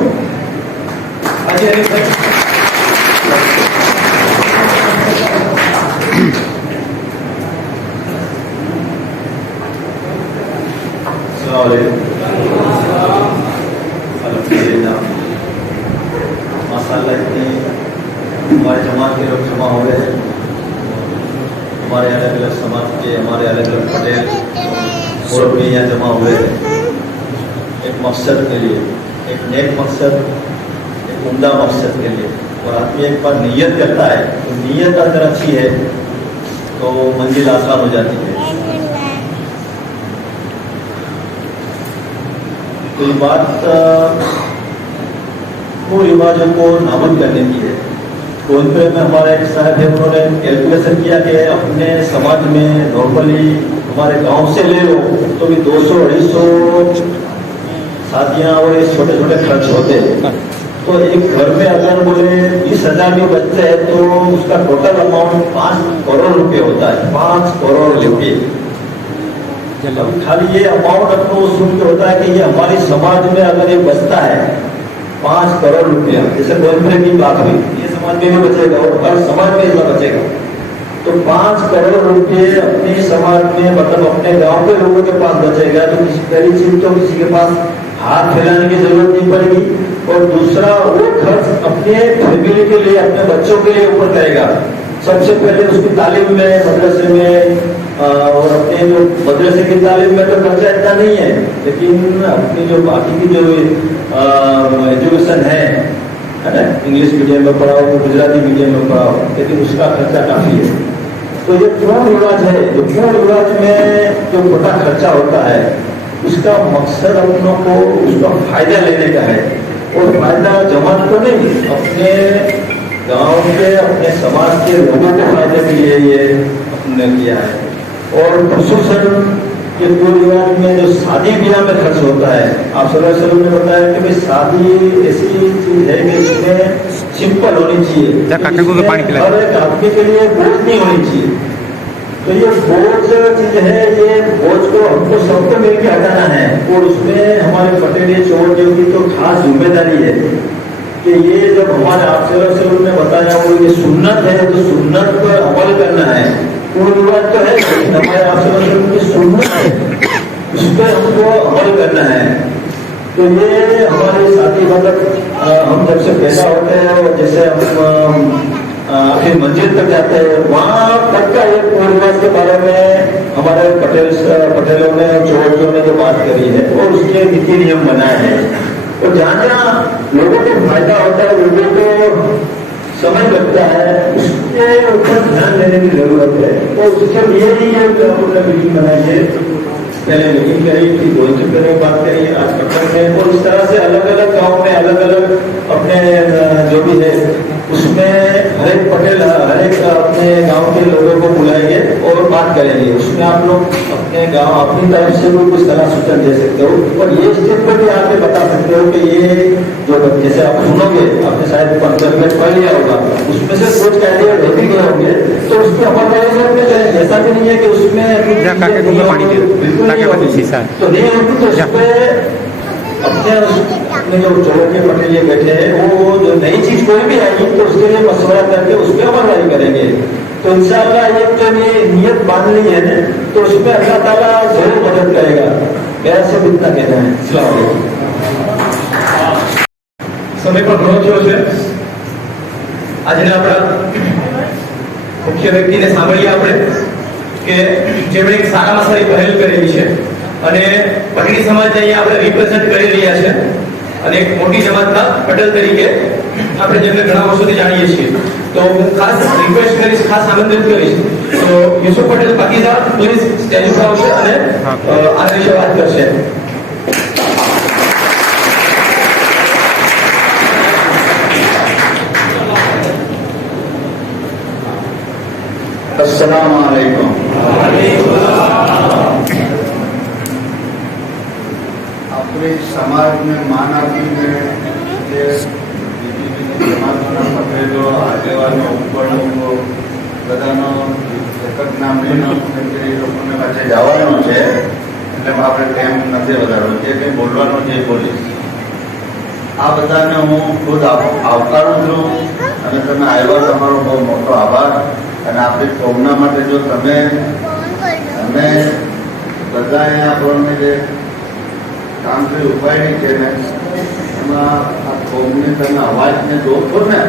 હાજી હરીભાઈ। माशाल्लाह इतने हमारे जमात के लोग जमा हो गए हैं, हमारे अलग अलग समाज के, हमारे अलग अलग पटेल और भी यहाँ जमा हुए हैं एक मकसद के लिए, एक नेक मकसद, एक उम्दा मकसद के लिए। और आदमी एक बार नियत करता है तो नियत अगर अच्छी है तो मंजिल आसान हो जाती है। तो ये बात रिवाजों को नाबूद करने की है। गोलपुर में हमारे एक साहब है, उन्होंने कैलकुलेशन किया कि अपने समाज में नॉर्मली हमारे गांव से ले लो तो भी 200-250 शादियां और ये छोटे छोटे खर्च होते हैं। तो एक घर में अगर बोले 20,000 भी बचते हैं तो उसका टोटल अमाउंट 5 करोड़ रुपए होता है। 5 करोड़ रुपए। अब खाली ये अमाउंट आपको सुन के होता है कि ये हमारी समाज में अगर ये बचता है 5 करोड़ रुपया, जैसे गोलमेल की बात हुई, ये समाज में भी बचेगा और हर समाज में इसका बचेगा। तो 5 करोड़ रुपए अपने समाज में, मतलब अपने गांव के लोगों के पास बचेगा तो पहली चीज तो किसी के पास हाथ फैलाने की जरूरत नहीं पड़ेगी, और दूसरा वो खर्च अपने फैमिली के लिए, अपने बच्चों के लिए ऊपर करेगा। सबसे पहले उसकी तालीम में, मदरसे में, और अपने जो मदरसे की तालीम में तो खर्चा इतना नहीं है, लेकिन अपनी जो बाकी की जो एजुकेशन है ना, इंग्लिश मीडियम में पढ़ाओ तो गुजराती मीडियम में पढ़ाओ, लेकिन उसका खर्चा काफी है। तो ये पूर्ण इलाज है। जो पूर्ण इलाज में जो बड़ा खर्चा होता है उसका मकसद अपनों को उसका फायदा लेने का है, और फायदा जमात को नहीं, अपने गांव के, अपने समाज के लोगों के फायदे के लिए ये अपने किया है। और खुसूसन ये पूर्ण इलाज में जो शादी ब्याह में खर्च होता है, आप सल्लल्लाहु अलैहि वसल्लम ने बताया कि भाई शादी ऐसी चीज है कि इसमें सिंपल होनी चाहिए, हर एक आदमी के लिए बोझ नहीं होनी चाहिए। तो ये बोझ चीज है, ये बोझ को हमको सबको मिलकर हटाना है, और उसमें हमारे पटेली चौधरी की तो खास जिम्मेदारी है कि ये जब हमारे आप सल्लल्लाहु अलैहि वसल्लम ने बताया वो ये सुन्नत है, तो सुन्नत पर अमल करना है। पूर्ण बात तो है, हमारे आप सल्लल्लाहु अलैहि वसल्लम की सुन्नत है, उस पर हमको अमल करना है। तो ये हमारे साथी, मतलब हम जब से पैदा होते हैं और जैसे हम फिर मंजिल तक जाते हैं, वहाँ तक का एक पूर्वज के बारे में हमारे पटेलों ने, चौधरियों ने जो बात करी है और उसके नीति नियम बनाए हैं। और जहाँ जहाँ लोगों को फायदा होता है, लोगों को समय लगता है, उसके ऊपर ध्यान देने की जरूरत है। और उसके लिए ही ये हमने मीटिंग बनाई है। पहले मीटिंग करी थी, गोलचुप में बात करी, आज पटना में, और इस तरह से अलग अलग गाँव में अलग अलग अपने जो भी है उसमें हर एक पटेल, हर एक अपने गांव के लोगों को बुलाएंगे और बात करेंगे। उसमें आप लोग अपने गांव, अपनी तरफ से भी कुछ तरह सूचन दे सकते हो, और ये स्टेज पर भी आके बता सकते हो कि ये जो जैसे आप सुनोगे, आपने शायद 15 मिनट पढ़ लिया होगा, उसमें से कुछ आइडिया भेज भी गए होंगे, तो उसको अपन में जाएंगे। ऐसा भी नहीं है कि उसमें तो नहीं होती, तो उसमें अपने जो चौधरी पटेल ये बैठे हैं, वो जो नई चीज कोई भी आएगी तो उसके लिए मशवरा करके उस पर अमलवारी करेंगे। तो इंशाअल्लाह एक जो ये नियत बांधनी है ना, तो उसमें अल्लाह ताला जरूर मदद करेगा। मेरा सब इतना कहना है। अस्सलाम वालेकुम। समय पर घणो थयो છે। આજના આપણા મુખ્ય વ્યક્તિને સાંભળીએ આપણે કે જેમણે એક સારામાં સારી પહેલ કરેલી છે અને પટેલી સમાજને અહીંયા આપણે રિપ્રેઝન્ટ કરી રહ્યા છે, અને એક મોટી જમાતના પટેલ તરીકે આપણે જેમને ઘણા વર્ષોથી જાણીએ છીએ, તો હું ખાસ રિક્વેસ્ટ કરીશ, ખાસ આમંત્રિત કરીશ, તો યુસુફ પટેલ પાકીઝા પ્લીઝ સ્ટેજ ઉપર આવશે અને આ વિશે વાત કરશે। अस्सलाम वालेकुम। अपने समाज में मानवी में पटेलो આગેવાનો ઉપરનો બધાનો એક નામ લઈને લોકોને પાસે જવાનો છે, એટલે આપણે ટાઈમ નથી વધારવો, જે કંઈ બોલવાનું છે એ બોલીશ। આ બધાને હું ખુદ આવકારું છું, અને તમે આવ્યા, તમારો બહુ મોટો આભાર। અને આપણી કોમના માટે જો તમે અમે બધાએ આપણને જે કામથી ઉપાડી છે ને, એમાં આ કોમને તમે અવાજને જોશો ને,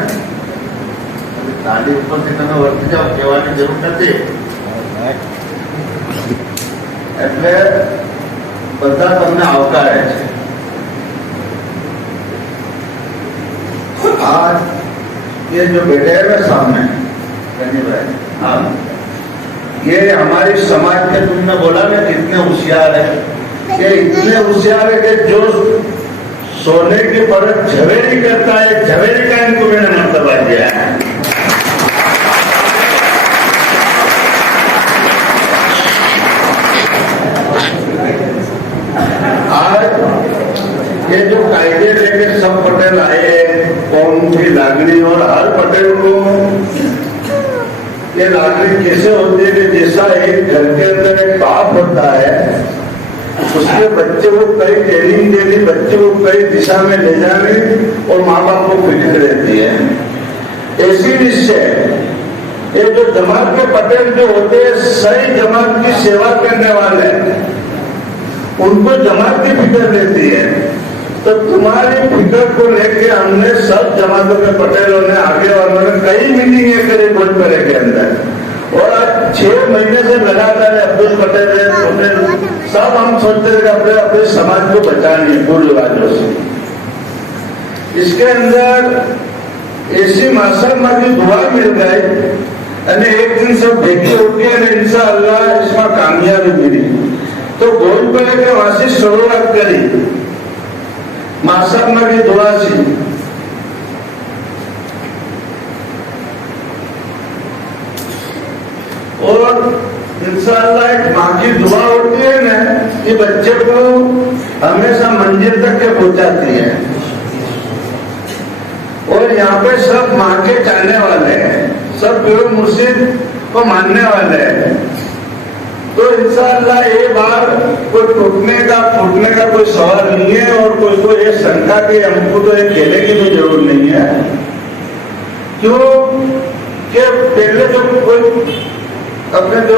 ગાડી ઉપરથી તમે વર્તી જાઓ, કહેવાની જરૂર નથી। એટલે બધા તમને આવકારે છે। आज ये जो बैठे हैं ना सामने, हाँ, ये हमारी समाज के, तुमने बोला ना कितने होशियार है, ये इतने होशियार है कि जो सोने की परत झवेरी करता है, झवेरी का इनको मैंने मर्तबा दिया है। आज ये जो कायदे लेके सब पटेल आए, लागणी, और हर पटेल को ये लागणी कैसे होती है कि जैसा एक घर के अंदर एक बाप होता है, उसके बच्चे को कई ट्रेनिंग देनी, बच्चे को कई दिशा में ले जाने और माँ बाप को फिक्र रहती है। ऐसी निश्चय ये जो जमात के पटेल जो होते हैं, सही जमात की सेवा करने वाले, उनको जमात की फिक्र रहती है। तो तुम्हारी फिक्र को लेकर हमने सब जमातों के पटेलों ने, आगे वालों ने कई मीटिंगें करी गोलपरे के अंदर, और आज 6 महीने से लगातार अब्दुल पटेल सब हम सोचते थे कि अपने समाज को बचानी है बुरे रिवाजों से। इसके अंदर ऐसी माशा की दुआ मिल गई, एक दिन सब भेगी होगी इंशाअल्लाह इसमें कामयाबी मिली। तो गोलपरे के वासी शुरुआत करी माशा की दुआ से, और इंशाअल्लाह एक माँ की दुआ होती है ना, ये बच्चे को हमेशा मंजिल तक के पहुंचाती है। और यहाँ पे सब माँ के चाहने वाले हैं, सब पीर मुर्शिद को मानने वाले हैं। तो इंशाअल्लाह ये बार कोई टूटने का फूटने का कोई सवाल नहीं है, और कोई को ये शंका की हमको तो ये खेलने की भी जरूरत नहीं है। क्यों कि पहले जो कोई अपने जो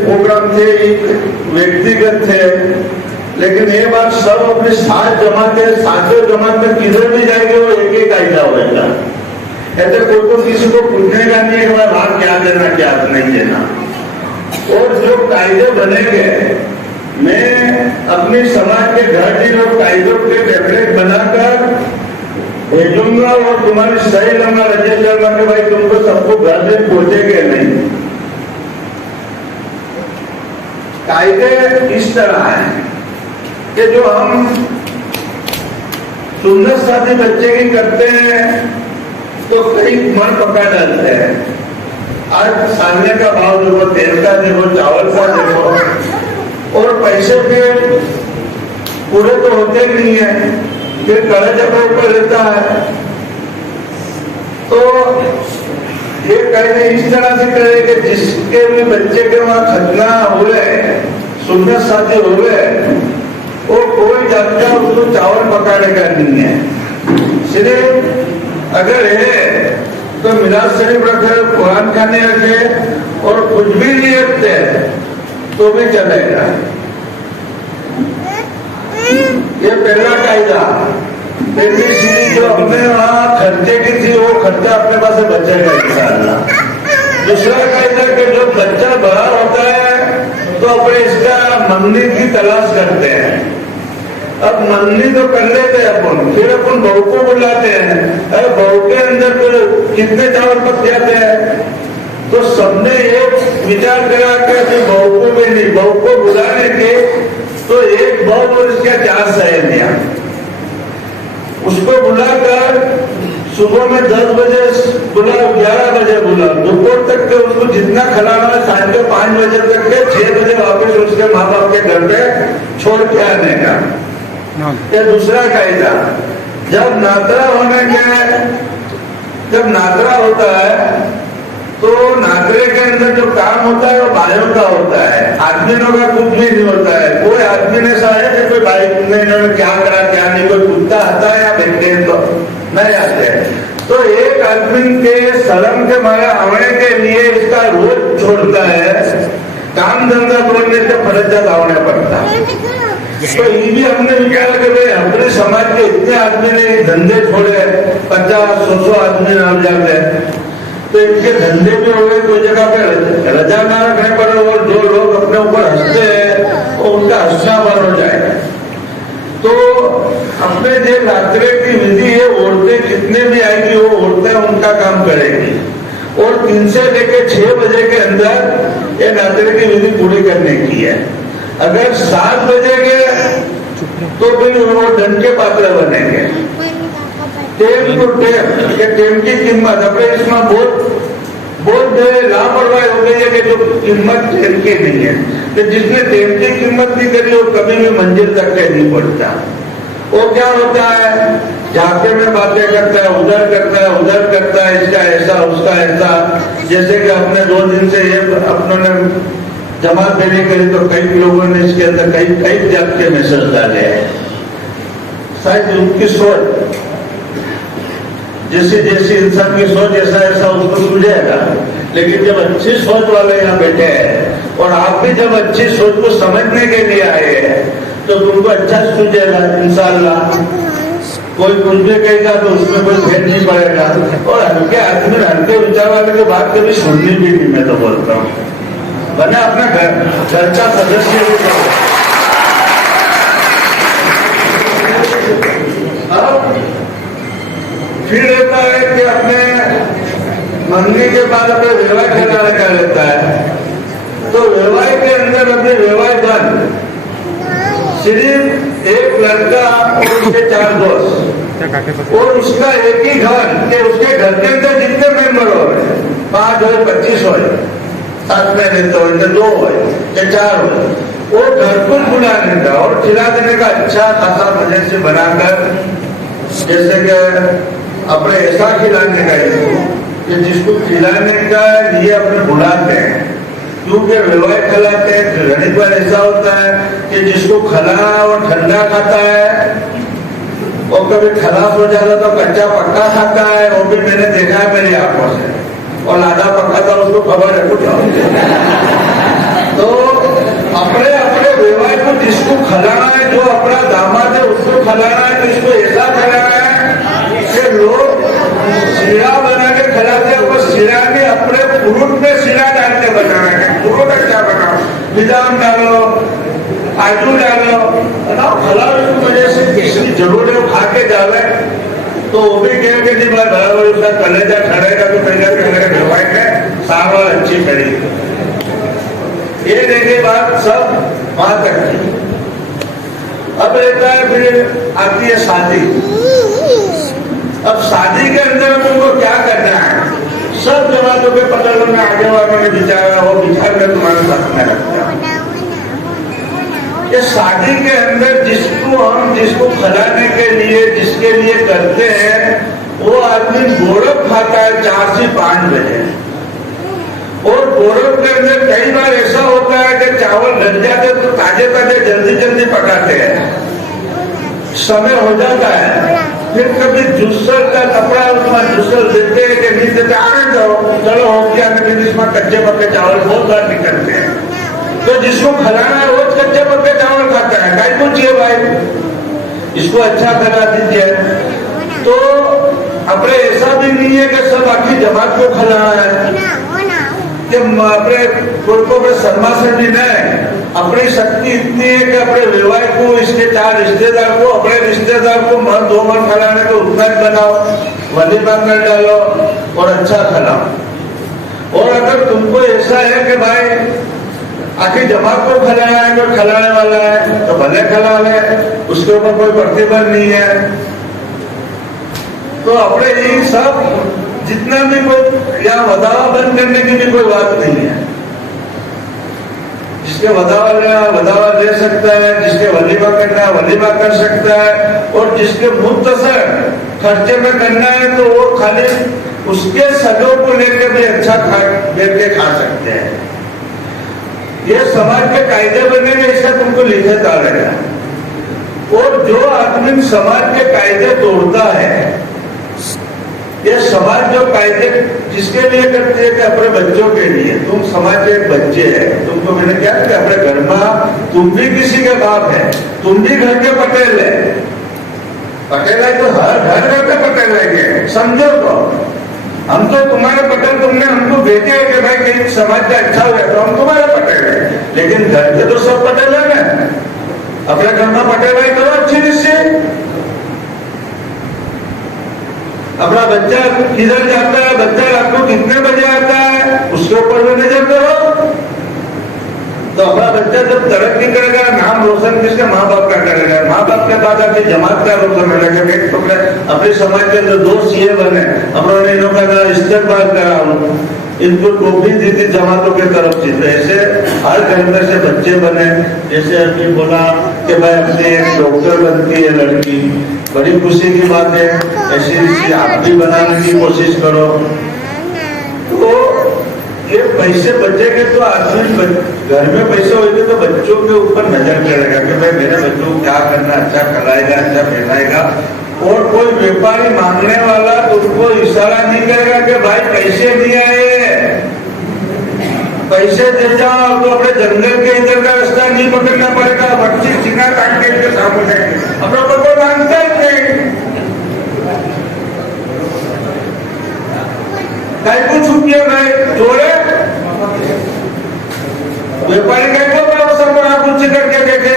प्रोग्राम थे व्यक्तिगत थे, लेकिन ये बात सब अपने साथ जमाते, साथियों जमाते किधर भी जाएंगे वो एक ही कायदा होगा। ऐसे कोई को किसी को पूछने का नहीं है कि भाग क्या देना क्या नहीं देना। और जो कायदे बनेंगे, मैं अपनी समाज के घर के लोग कायदों के डेफिनेट बनाकर भेजूंगा, और तुम्हारी सही लंबा रजिस्टर शर्मा के भाई तुमको सबको घर में पहुंचेंगे नहीं। कायदे इस तरह है कि जो हम सुन्नत शादी बच्चे की करते हैं तो कई मन पका डालते हैं। आज सामने का भाव देखो, तेल का देखो, चावल का देखो, और पैसे के पूरे तो होते नहीं है, फिर कर्ज अपने ऊपर रहता है। तो ये कहने इस तरह से करे कि जिसके भी बच्चे के वहां खतना हो गए, सुन्नत शादी हो गए, वो कोई जाता उसको चावल पकाने का नहीं है। सिर्फ अगर है तो मिलाद शरीफ रखे, कुरान खाने रखे, और कुछ भी नहीं रखते तो भी चलेगा। ये पहला कायदा। पहली चीज जो अपने वहां खर्चे की थी वो खर्चा अपने पास बचेगा इंशाअल्लाह। दूसरा कायदा कि जो बच्चा बड़ा होता है तो अपने इसका मंगनी की तलाश करते हैं। अब मंगनी तो कर लेते हैं अपन, फिर अपन बहू को बुलाते हैं। अरे बहू के अंदर तो कितने चावल पक जाते हैं, तो सबने एक विचार करा कि बहू को भी नहीं, बहू को बुलाने के तो एक बहू और इसका 4 सहेलियां, उसको बुलाकर सुबह में 10 बजे बुलाओ, 11 बजे बुलाओ, दोपहर तक के उसको जितना खिलाना है, सांझ के 5 बजे तक के 6 बजे वापस उसके माँ बाप के घर पे छोड़ के आने का। ये दूसरा कायदा। जब नातरा होने के, जब नातरा होता है तो नातरे के अंदर जो काम होता है वो भाइयों का होता है, आदमियों का कुछ भी नहीं होता है। कोई आदमी ने ऐसा है कि कोई भाई ने इन्होंने क्या करा क्या नहीं, कोई कुत्ता आता है या बेटे तो नहीं आते। तो एक आदमी के शर्म के मारे आने के लिए इसका रोज छोड़ता है, काम धंधा छोड़ने से फर्ज आवने पड़ता है। तो ये भी हमने विचार करे, अपने समाज के इतने आदमी ने धंधे छोड़े, 50-100 आदमी नाम जाते हैं, तो इनके धंधे भी हो गए, कोई जगह पे रजा ना रखने पड़े, और जो लोग अपने ऊपर हंसते हैं वो उनका हंसना बंद हो जाएगा। तो अपने जो नातरे की विधि है, औरतें जितने भी आएंगी वो औरतें उनका काम करेंगी, और 3 से लेकर 6 बजे के अंदर ये नातरे की विधि पूरी करने की है। अगर 7 बजे के तो फिर वो दंड के पात्र बनेंगे। टेम टू टेम, ये टेम की कीमत अपने इसमें बहुत लापरवाही हो गई है कि जो कीमत टेम की नहीं है। तो जिसने टेम की कीमत नहीं करी वो कभी भी मंजिल तक के नहीं पहुंचता। वो क्या होता है, झाके में बातें करता है, उधर करता है, उधर करता है, इसका ऐसा उसका ऐसा। जैसे कि अपने 2 दिन से ये अपनों ने जमात देने के लिए तो कई लोगों ने इसके अंदर कई जात के मैसेज डाले हैं। शायद उनकी सोच जैसी इंसान की सोच ऐसा उसको सूझेगा, लेकिन जब अच्छी सोच वाले यहाँ बैठे हैं और आप भी जब अच्छी सोच को समझने के लिए आए हैं तो तुमको अच्छा सूझेगा इंशाअल्लाह। कोई कुछ भी कहेगा तो उसमें कोई भेद नहीं पड़ेगा। और हल्के आदमी हल्के विचार वाले की बात कभी सुननी भी नहीं, मैं तो बोलता हूँ, वरना अपना घर का सदस्य भी करो। फिर रहता है कि अपने मंगनी के बाद अपने विवाह कराने का रहता है, तो विवाह के अंदर अपने विवाह बंद सिर्फ एक लड़का और उसके 4 दोस्त और उसका एक ही घर कि उसके घर के अंदर जितने मेंबर हो 5 हो 25 हो, साथ में रहते हो 2 हो या 4 हो, वो घर को बुलाने का और खिला देने का अच्छा खासा मजे से बनाकर, जैसे कि अपने ऐसा खिलाने का कि जिसको खिलाने का लिए अपने बुलाते हैं, क्योंकि विवाह खिलाते हैं। घड़ी पर ऐसा होता है कि जिसको खिला और ठंडा खाता है, और कभी खराब हो जाता तो कच्चा पक्का खाता है, वो भी मैंने देखा है मेरी आंखों से, और आधा पक्का था उसको खबर है कुछ। तो अपने अपने विवाह को जिसको खिलाना है, जो अपना दामाद है उसको खिलाना है, तो इसको ऐसा खिलाना है कि लोग सीरा बना के खिलाते हैं, वो सीरा में अपने फ्रूट में सीरा डाल के बनाना है। फ्रूट अच्छा बनाओ, बादाम डालो, काजू डालो, बनाओ, खिलाओ इसकी वजह से किसी जरूर है खा के जावे तो वो भी कहेंगे नहीं भाई बराबर उसका कलेजा खड़ेगा तो कहेगा ढलवाई के सावल अच्छी खड़ी। ये देखिए बात सब वहां तक की। अब रहता है फिर आती है शादी। अब शादी के अंदर तुमको क्या करना है, सब जमातों के पटलों में आगे वालों ने बिचारा वो बिचार में तुम्हारे साथ में रखता है। ये शादी के अंदर जिसको खिलाने के लिए जिसके लिए करते हैं, वो आदमी गोरख खाता है 4 से 5 बजे। और गोरख के अंदर कई बार ऐसा होता है कि चावल गल जाते तो ताजे ताजे जल्दी जल्दी पकाते हैं, समय हो जाता है। फिर कभी जूसर का कपड़ा उसमें जूसर देते हैं कि नहीं देते, आने दो चलो हो गया, फिर इसमें कच्चे पक्के चावल बहुत बार निकलते हैं। तो जिसको खिलाना है रोज कच्चे पक्के चावल खाता है, गाय पूछिए भाई इसको अच्छा खिला दीजिए। तो अपने ऐसा भी नहीं है कि सब आखिरी जमात को खिलाना है कि अपने पुरखों में सम्मासन भी नहीं। अपनी शक्ति इतनी है कि अपने विवाह को, इसके 4 रिश्तेदार को, अपने रिश्तेदार को मन 2 मन खिलाने को उतना ही बनाओ, वलीमा कर डालो और अच्छा खिलाओ। और अगर तुमको ऐसा है कि भाई आखिर जमात को खिलाना है, कोई खिलाने वाला है तो भले खिला ले, उसके ऊपर कोई प्रतिबंध नहीं है। तो अपने यही सब जितना भी कोई या वदावा बंद करने की भी कोई बात नहीं है। जिसके वदावा दे सकता है, जिसके वलीमा करना है वलीमा कर सकता है, और जिसके मुख्तसर खर्चे में करना है तो वो खाली उसके सगों को लेकर भी अच्छा बैठ के खा सकते हैं। ये समाज के कायदे बनेंगे, इसका तुमको लिखे डालेगा। और जो आदमी समाज के कायदे तोड़ता है, ये समाज जो कायदे जिसके लिए करते हैं कि अपने बच्चों के लिए, तुम समाज के एक बच्चे हैं, तुमको मैंने क्या किया अपने घर में, तुम भी किसी के बाप है, तुम भी घर के पटेल है। पटेल है तो हर घर के पटेल है, समझो। तो हम तो तुम्हारे पटेल, तुमने हमको भेजे है कि भाई कहीं समाज का अच्छा हो जाए तो हम तुम्हारे पटेल है, लेकिन घर के तो सब पटेल है ना। अपने घर में पटेल है करो अच्छी निश्चय। अपना बच्चा किधर जाता है, बच्चा रात को कितने बजे आता है, उसके ऊपर भी नजर करो। तो अपना बच्चा जब तरक्की करेगा, नाम रोशन किसके माँ बाप का करेगा, माँ बाप के बाद अपनी जमात का रोशन करेगा। अपने समाज के अंदर 2 CA बने, अपने इन्होंने इस्तेमाल करा, इनको टोपी दी थी जमातों के तरफ से। तो ऐसे हर घर में से बच्चे बने। जैसे अभी बोला कि भाई अपने एक डॉक्टर बनती है लड़की, बड़ी खुशी की बात है। ऐसी आप भी बनाने की कोशिश करो। तो ये पैसे बचेंगे तो आदमी घर में पैसे होंगे तो बच्चों के ऊपर नजर करेगा कि भाई मेरे बच्चों को क्या करना, अच्छा खिलाएगा, अच्छा पहनाएगा। और कोई व्यापारी मांगने वाला तो उनको इशारा नहीं करेगा कि भाई पैसे नहीं आए, पैसे दे जाओ, तो अपने जंगल के इधर का रास्ता नहीं पकड़ना पड़ेगा, बच्ची सीना काट के इनके सामने जाएंगे। अपने ऊपर कोई मांगता ही नहीं, कहीं को छुट्टियां गए जोड़े व्यापारी कहीं को सब कुछ करके देखे।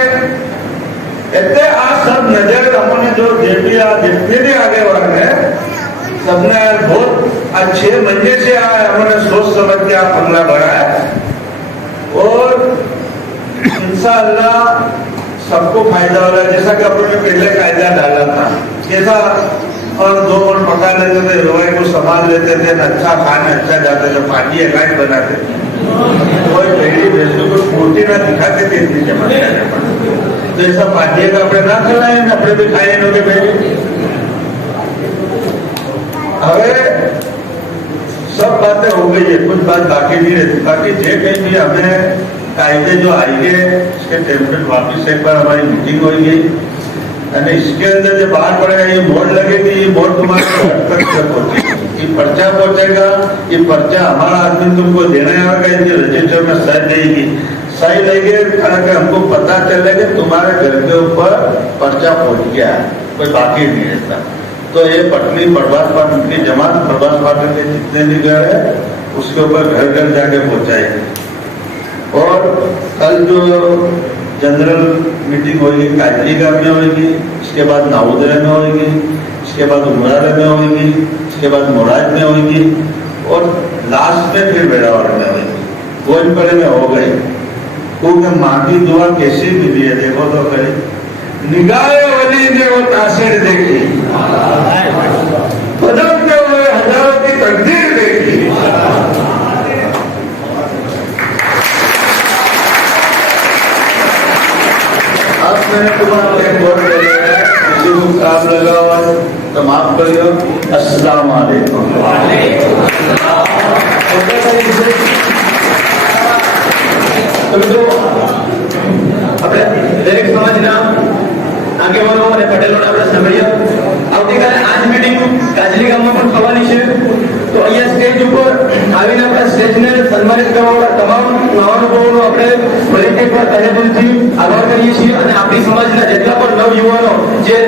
इतने आज सब नजर हमने जो जेपीआ जितने भी आगे वाले सबने बहुत अच्छे मजे से हमने सोच समझ के आप हमला बढ़ा है और इंशाअल्लाह सबको फायदा हो रहा है। जैसा कि अपने पहले कायदा डाला था, जैसा और 2 मन पका लेते थे, रोए को संभाल लेते थे, अच्छा खाने अच्छा जाते थे, पार्टी अकाई बनाते थे, कोई पहली भेजों को पूर्ति ना दिखाते थे इतनी जमाने तो ऐसा पार्टी का अपने ना खिलाए, अपने भी खाए इन्होंने भेजे। હવે सब बातें हो गई है, कुछ बात बाकी नहीं रहती। बाकी जे कहीं भी हमें कायदे जो आएंगे इसके टेम्पलेट वापिस एक बार हमारी मीटिंग होगी और इसके अंदर जो बाहर पड़ेगा ये बोर्ड लगेगी, ये बोर्ड तुम्हारे घर तक पहुंचेगा, ये पर्चा पहुंचेगा, ये पर्चा हमारा आदमी तुमको देने आएगा, इनके रजिस्टर में सही देगी, सही लेंगे कि हमको पता चलेगा तुम्हारे घर के ऊपर पर्चा पहुंच गया है, कोई बाकी नहीं रहता। तो ये पटनी प्रभास पाटिल की जमात, प्रभास पाटिल के जितने भी घर है उसके ऊपर घर घर जाके पहुंचाएंगे। और कल जो जनरल मीटिंग होगी काजलीगढ़ में होगी, इसके बाद नाउदरा में होगी, इसके बाद उमरारा में होगी, इसके बाद मोराज में होगी और लास्ट में फिर बेड़ावाड़ में होगी। गोविंदपुर में हो गई क्योंकि माँ की दुआ कैसी मिली है देखो तो कहीं निगाहे वली ने वो तासीर देखी, बदलते हुए हजारों की तकदीर देखी। अब मैंने तुम्हारा एक बोल दिया किसी को काम लगा हुआ तो माफ करियो। अस्सलाम वालेकुम। આપણે દરેક સમાજના આગેવાનો અને પટેલોને આપણે સાંભળીએ। આવતીકાલે આ જ મીટિંગ કાજલી ગામમાં પણ થવાની છે, તો અહીંયા સ્ટેજ ઉપર આવીને આપણે સ્ટેજને સન્માનિત કરવાવાળા તમામ મહાનુભાવોનો આપણે ફરીથી એકવાર તહેદિલથી આભાર કરીએ છીએ અને આપણી સમાજના જેટલા પણ નવયુવાનો જે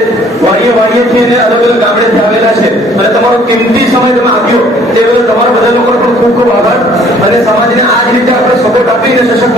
વાડીએથી અને અલગ અલગ ગામડેથી આવેલા છે અને તમારો કિંમતી સમય તમે આપ્યો તે બદલ તમારા બધા લોકોનો પણ ખૂબ ખૂબ આભાર અને સમાજને આ જ રીતે આપણે સપોર્ટ આપીને સશક્ત